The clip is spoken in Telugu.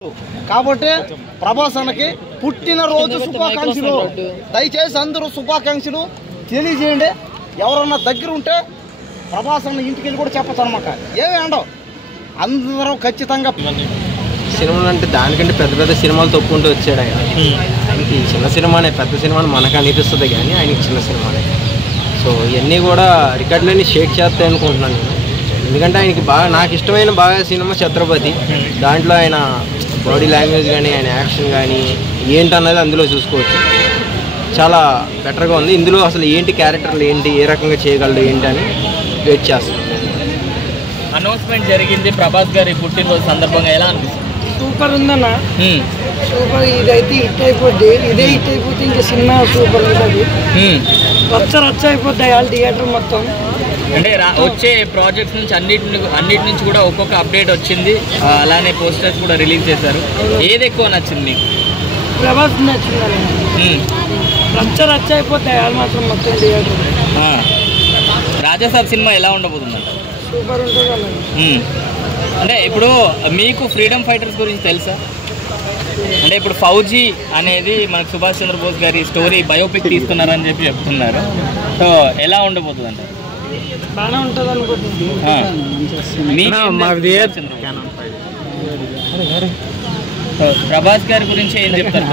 కాబట్టి ప్రభాస్ అన్నకి పుట్టినరోజు శుభాకాంక్షలు. దయచేసి అందరూ శుభాకాంక్షలు తెలియజేయండి. ఎవరన్నా దగ్గర ఉంటే ప్రభాస్ అన్న ఇంటికి వెళ్ళి కూడా చెప్పచ్చు అనమాట. ఏమి అండవు అందరూ ఖచ్చితంగా సినిమాలు అంటే దానికంటే పెద్ద పెద్ద సినిమాలు తొక్కుంటూ వచ్చాడు ఆయన. ఆయనకి చిన్న సినిమానే, పెద్ద సినిమాని మనకు అనిపిస్తుంది కానీ ఆయనకి చిన్న సినిమానే. సో ఇవన్నీ కూడా రికార్డులన్నీ షేక్ చేస్తాయి అనుకుంటున్నాను నేను. ఎందుకంటే ఆయనకి నాకు ఇష్టమైన సినిమా ఛత్రపతి. దాంట్లో ఆయన బాడీ లాంగ్వేజ్ కానీ ఆయన యాక్షన్ కానీ ఏంటన్నది అందులో చూసుకోవచ్చు. చాలా బెటర్గా ఉంది. ఇందులో అసలు ఏంటి క్యారెక్టర్లు ఏంటి, ఏ రకంగా చేయగలడు ఏంటి అని వెయిట్ చేస్తున్నాను. అనౌన్స్మెంట్ జరిగింది ప్రభాస్ గారి పుట్టినరోజు సందర్భంగా, ఎలా అనిపిస్తుంది? సూపర్ ఉందన్న, సూపర్. ఇదైతే హిట్ అయిపోద్ది. ఇదే హిట్ అయిపోతే ఇంకా సినిమా సూపర్ ఉంటుంది. రచ్చ అయిపోద్ది వాళ్ళ థియేటర్ మొత్తం. అంటే వచ్చే ప్రాజెక్ట్స్ నుంచి అన్నిటి నుంచి కూడా ఒక్కొక్క అప్డేట్ వచ్చింది. అలానే పోస్టర్స్ కూడా రిలీజ్ చేశారు. ఏది ఎక్కువ నచ్చింది మీకు? ప్రభాస్ నచ్చింది. రచ్చ అయిపోతాయి వాళ్ళు మాత్రం మొత్తం థియేటర్. రాజాసాబ్ సినిమా ఎలా ఉండబోతుందంట? సూపర్ ఉంటుంది అన్న. అంటే ఇప్పుడు మీకు ఫ్రీడమ్ ఫైటర్స్ గురించి తెలుసా? అంటే ఇప్పుడు ఫౌజీ అనేది మనకు సుభాష్ చంద్రబోస్ గారి స్టోరీ బయోపిక్ తీస్తున్నారని చెప్పి చెప్తున్నారు. సో ఎలా ఉండబోతుంది అంటే? బాగానే ఉంటుంది అనుకుంటున్నాను. ప్రభాస్ గారి గురించి ఏం చెప్తారు?